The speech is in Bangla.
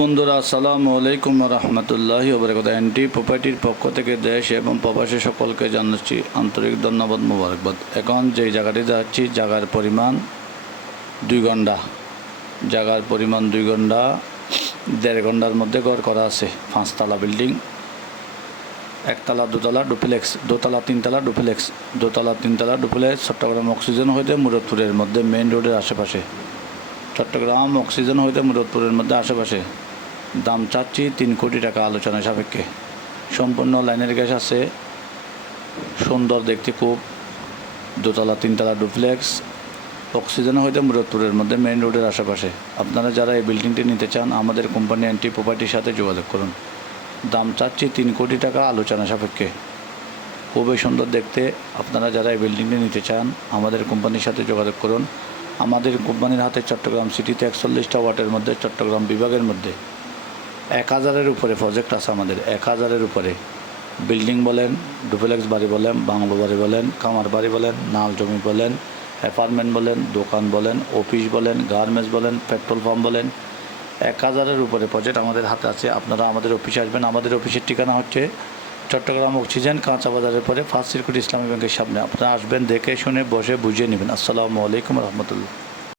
বন্ধুরা, আসসালামু আলাইকুম রহমতুল্লাহি ওয়া বারাকাতুহু। এনটি প্রপার্টির পক্ষ থেকে দেশ এবং প্রবাসী সকলকে জানাচ্ছি আন্তরিক ধন্যবাদ, মোবারকবাদ। এখন যে জায়গাটিতে যাচ্ছি, জায়গার পরিমাণ 2 ঘন্টা, জায়গার পরিমাণ 2 ঘন্টা, 1.5 ঘন্টার মধ্যে ঘর করা আছে। 5 তলা বিল্ডিং, 1 তলা 2 তলা ডুপ্লেক্স, 2 তলা 3 তলা ডুপ্লেক্স, 2 তলা 3 তলা ডুপ্লেক্স। চট্টগ্রাম অক্সিজেন হইতে মুরাদপুরের মধ্যে, মেইন রোডের আশেপাশে। চট্টগ্রাম অক্সিজেন হইতে মুরাদপুরের মধ্যে আশেপাশে। দাম চাচ্ছি 3 কোটি টাকা, আলোচনা সাপেক্ষে। সম্পূর্ণ লাইনের গ্যাস আছে, সুন্দর দেখতে খুব। 2 তলা 3 তলা ডুপ্লেক্স, অক্সিজেন হইতে মুরাদপুরের মধ্যে, মেইন রোডের আশেপাশে। আপনারা যারা এই বিল্ডিংটি নিতে চান, আমাদের কোম্পানি এনটি প্রপার্টির সাথে যোগাযোগ করুন। দাম চাচ্ছি 3 কোটি টাকা, আলোচনা সাপেক্ষে। খুবই সুন্দর দেখতে। আপনারা যারা এই বিল্ডিংটি নিতে চান, আমাদের কোম্পানির সাথে যোগাযোগ করুন। আমাদের কোম্পানির হাতে চট্টগ্রাম সিটিতে 41টা ওয়ার্ডের মধ্যে, চট্টগ্রাম বিভাগের মধ্যে 1000-এর উপরে প্রজেক্ট আছে আমাদের। 1000-এর উপরে বিল্ডিং বলেন, ডুপ্লেক্স বাড়ি বলেন, বাংলো বাড়ি বলেন, কামার বাড়ি বলেন, নাল জমি বলেন, অ্যাপার্টমেন্ট বলেন, দোকান বলেন, অফিস বলেন, গার্মেন্টস বলেন, পেট্রোল পাম্প বলেন, 1000-এর উপরে প্রজেক্ট আমাদের হাতে আছে। আপনারা আমাদের অফিসে আসবেন। আমাদের অফিসের ঠিকানা হচ্ছে চট্টগ্রাম অক্সিজেন, কাঁচা বাজারের পরে 1st সার্কিট ইসলামী ব্যাংকের সামনে। আপনারা আসবেন, দেখে শুনে বসে বুঝিয়ে নেবেন। আসসালামু আলাইকুম রহমতুল্লাহ।